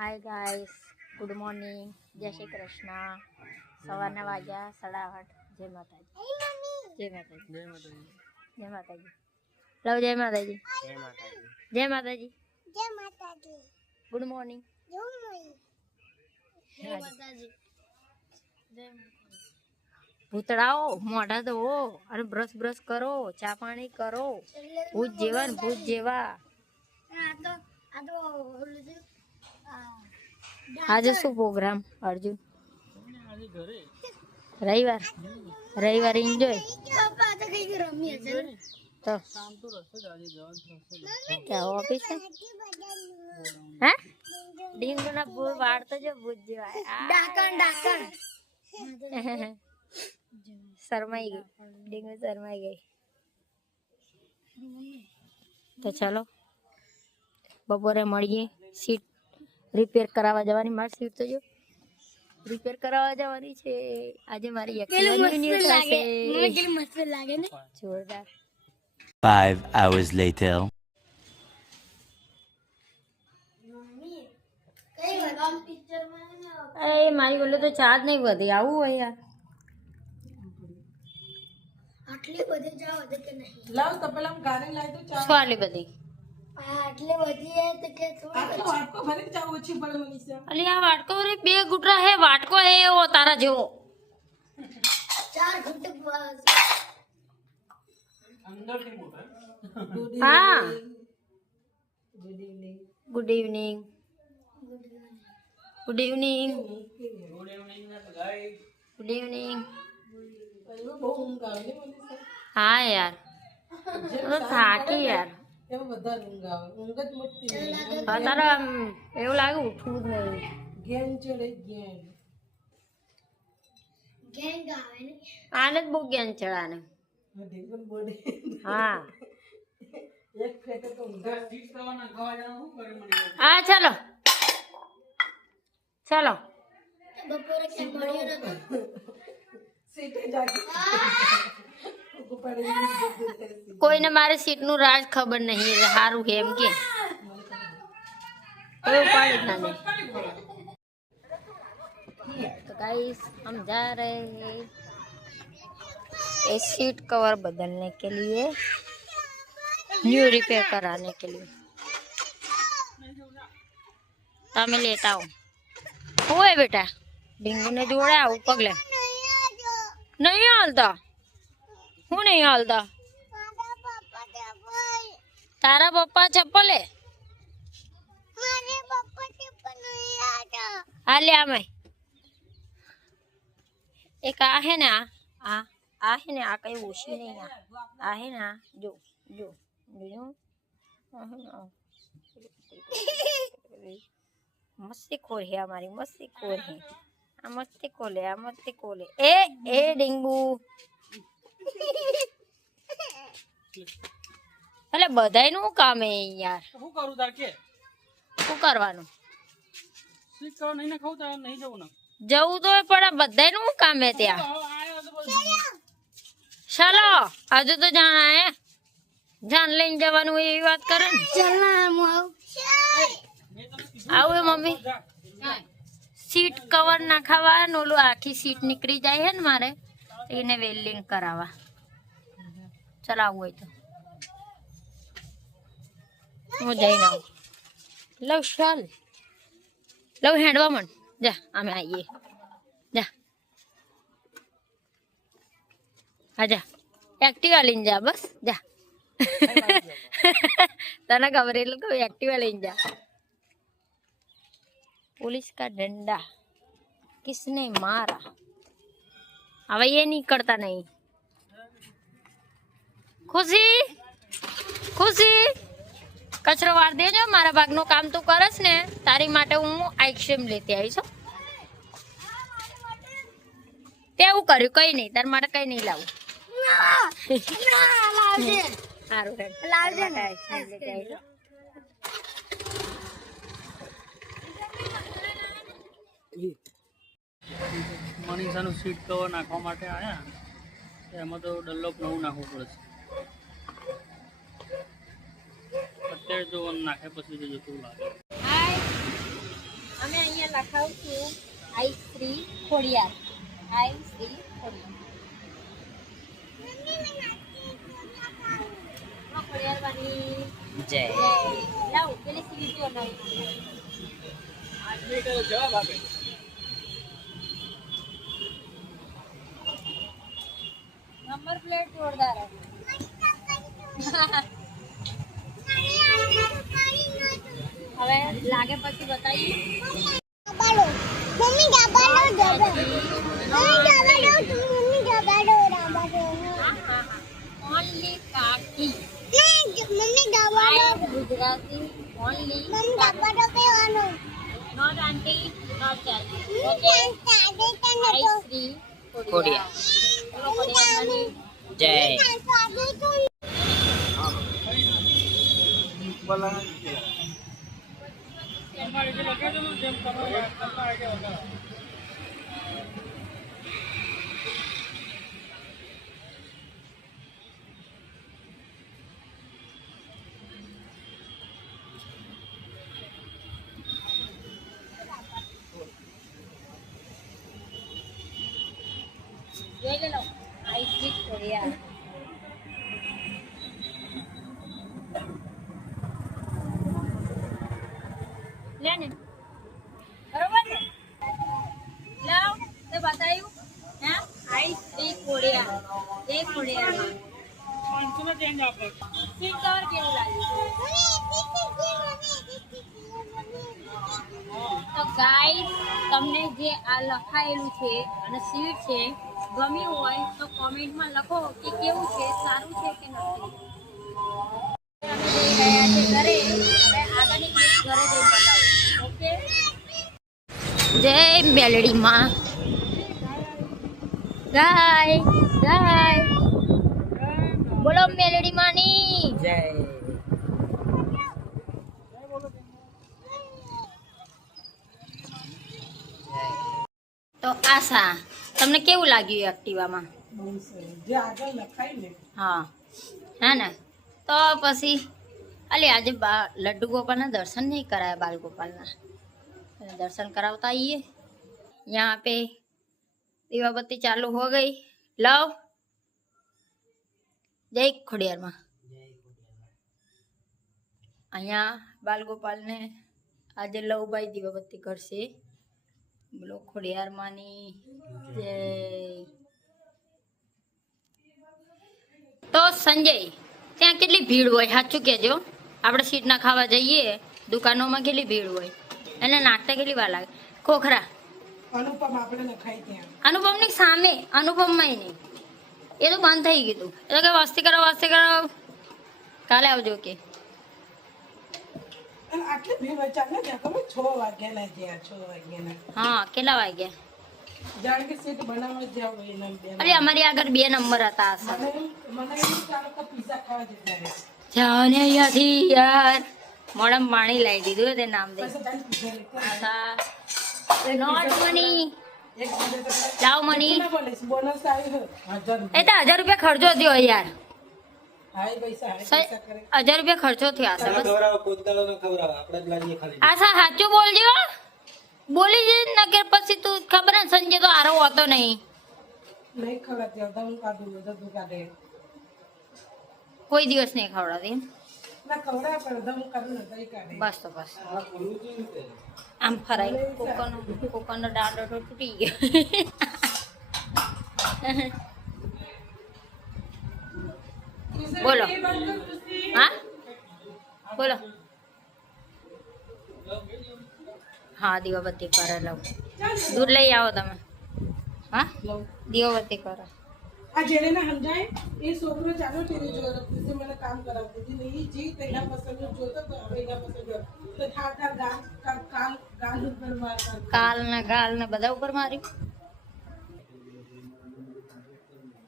Hi guys, good morning, जय श्री कृष्ण। सवारना वाग्या 8:30। जय माताजी, जय माताजी, जय माताजी, जय माताजी। लव जय माताजी, जय माताजी, जय माताजी, जय माताजी। गुड मॉर्निंग, गुड मॉर्निंग, जय माताजी, जय माताजी। भूतड़ाओ मोढ़ा दो और ब्रश ब्रश करो, चा पानी करो। भूत जेवा भूत जेवा। आज शू प्रोग्राम अर्जुन? रविवार रविवार एंजॉय तो क्या ऑफिस है? हैं डिंगो ना बोल वाड़ तो जो बुझ जाए डाकन डाकन शर्माई गई डिंगो, शर्माई गई। तो चलो बपोरे મળીએ। सीट रिपेर करावा जवानी, मारी सीट तो जो रिपेर करावा जवानी छे। आज मारी एक्टिवा न्यू थશે। મને કેમ મસ્ત લાગે ને, જોરદાર। 5 hours later. अरे मारी बोले तो चार्ज नहीं वधी आવું હોય યાર। આટલી બધી જાવ દે કે નહીં લાવ તો પેલા ગાને લાઈ દો ચાર્જ। આટલી બધી આટલી બધી है तो के थोड़ी वाटको भले जाओ अच्छी बड़ मनीषा। अली आ वाटको रे बे गुटरा है, वाटको है वो तारा जो 4 घंटे बस अंदर से मोटा। हां good evening, good evening, good evening, good evening ना गाइस, गुड इवनिंग। बहुत ऊंघ आ रही मनीषा। हां यार तो થાકી यार એવું બધા ઊંઘ આવે, ઊંઘ જ મોટી અત્યારે આમ એવું લાગે ઉઠવું જ નહીં। ગેંગ ચડે ગેંગ ગેંગ આવે ને આને જ બહુ ગેંગ ચડાને ઢીંગલ બોડી। હા એક ફેટે તો ઊંઘ સીટ કરવાના ખાવા જવાનું શું કરે મને। હા ચલો ચલો બપોરે કેમ મળ્યો નતો સીટે જાગી कोई ने मारे सीट नु राज खबर नहीं हारू है एम के तो गाइस हम जा रहे हैं ये सीट कवर बदलने के लिए, न्यू रिपेयर कराने के लिए। तो मैं लेता हूँ वो है बेटा डिंगू ने जोड़ा आओ पगले नहीं हालता हूँ नहीं हालता। तारा पप्पा चप्पल है आ ले आ मैं एक आ है ना आ है ना आ कहीं ओशी नहीं आ है ना जो जो जो मस्ती खोर है हमारी, मस्ती खोर है। मस्ती खोले मस्ती खोले ए डिंगू એટલે બધાયનું કામ હે યાર। શું કરું તાર કે શું કરવાનું? સ્લીપ કરવા નહીં ને ખાવ તો નહીં જવું ને જવું તો પણ બધાયનું કામ હે ત્યાં। ચલો આજે તો જાણા હે જાન લઈને જવાનું એવી વાત કરે ને। ચાલ ના હું આવું હે મમ્મી। सीट कवर नाखावा ओलू आखी सीट निकली जाए है ने मारे इने वेल्डिंग करावा। चलावू है तो હું જઈને આવું। લવ ચાલ લવ હેડવા મન જા અમે આવીએ જા આજા एक्टिवा લઈને જા બસ જા તને ખબર એટલે કહું एक्टिवा લઈને જા। पुलिस का डंडा किसने मारा? अब ये नहीं करता नहीं। खुशी खुशी कचरो वार देजो, मारा भागनो काम तो करस ने तारी माटे हूँ एक्शन लेती आई छो। तेवू कर्યું कई नहीं तार माटे कई नहीं लावू हारू है लावजे एक्शन लेती आई छो। મનીષાનું સીટ કવર નાખવા માટે આવ્યા, એમાં તો ડલ્લોપ નવું નાખવું પડે છે। અત્યારે જો નાખે પછી જતું લાગે। લખાવું છું આઈ શ્રી ખોડિયાર. આઈ શ્રી ખોડિયાર. ખોડિયાર વાળી જય લાવ પેલી સ્વીટ બનાવી. જવાબ આપે. નંબર પ્લેટ જોરદાર હે. હવે લાગે પછી બતાવીએ. ઓનલી કાકી Gujarati only not aunty not ચાચી. ઓકે આઈ શ્રી ખોડિયાર. ચલો ખોડિયાર વાળી. જય તમારે જે લખેલું જેમ તમારે તમારે કે વગર. જોઈ લો આઈ શ્રી ખોડિયાર. લે ને બરોબર ને લાવ તે બતાવ્યું હે આઈ શ્રી ખોડિયાર. જય ખોડિયાર. 500 નો ચેન્જ આપો. સીટ કવર કેવું લાગ્યું? તો ગાઈસ તમને જે આ લખાયેલું છે અને સીટ છે ગમ્યું હોય તો કોમેન્ટમાં લખો કે કેવું છે, સારું છે કે નથી. અમે જઈ રહ્યા છે ઘરે. હવે આગળની ક્લિપ ઘરે જઈ બતાવું. ઓકે જય મેલડી માં. ગાય ગાય બોલો મેલડી માની. જય તો આશા તમને કેવું લાગ્યું એક્ટિવામાં? જે આગળ લખાય ને હા હે ને. તો પછી અલી આજે લड्डू गोपालના દર્શન નહીં કરાયા. બાલ ગોપાલના दर्शन करावता आइए. यहाँ पे दीवाबत्ती चालू हो गई. लव जय खोडियार में. अहिया बाल गोपाल ने आज लव भाई दीवाबत्ती करशे. बोलो खोडियार मानी जय. तो संजय ત્યાં કેટલી ભીડ હોય સાચું કહેજો. આપણે સીટ ના ખાવા જઈએ દુકાનોમાં કેટલી ભીડ હોય એને નાખતા કેટલી વાર લાગે. ખોખરા અનુપમ આપણે નખાય ત્યાં અનુપમની સામે અનુપમમાં નહીં. એ તો બંધ થઈ ગયું. એટલે કે વસ્તી કરો કાલે આવજો કે. અને આટલી ભીડ હોય ચાલે ત્યાં ખબર 6 વાગ્યાના જ્યાં 6 વાગ્યાના હા કેટલા વાગ્યા? જાણ કે સીટ બનાવવા જાવ એના બે અરે અમારી આગળ 2 નંબર હતા. આ સર મને એવું ચાલો કે પીઝા ખાવા જતા રહે જાઓ ને અહીંયાથી યાર. મોડમ પાણી લાવી દીધું તે નામ દે. પછી તારી પીઝા લેતા નોટ મની એક બીજા તો લાવ મની. ના બોલીશ બોનસ આવ્યો 1000 એ તો 1000 રૂપિયા ખર્ચો થયો યાર. હાય પૈસા કરે 1000 રૂપિયા ખર્ચો થયો. આશા બસ આશા સાચું બોલજો. બોલી જ નગર પછી તું ખબર ને સંજય તો આરો હોતો નહીં. નહીં ખવડાવતી હવે હું કાઢું બધું કાઢે કોઈ દિવસ નહીં ખવડાવતી એમ? ના ખવડાવે પણ હું કાઢું ને તઈ કાઢે બસ તો બસ આમ ફરાય. કોકોનો દાંડો તો તૂટી ગયો. બોલો હા બોલો. હા દીવાબત્તી કરે લઉં. દૂધ લઈ આવો તમે. હા દીવાબત્તી કરો. આ જેને ના સમજાય એ છોકરો ચાલો ટીવી જોયો તો મને કામ કરાવતી હતી ને એ જે તેના પસંદ જોતો તો હવે એના પસંદ તો થાતા ગાલ ઉપર મારતા ગાલ ને બધા ઉપર માર્યું.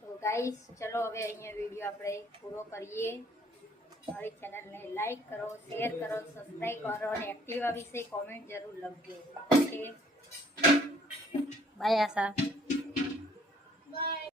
તો ગાઈસ ચલો હવે અહીંયા વિડીયો આપણે પૂરો કરીએ. મારી ચેનલને લાઈક કરો, શેર કરો, સબસ્ક્રાઇબ કરો અને એક્ટિવા વિશે કોમેન્ટ જરૂર લખજો. Okay bye Asha. બાય.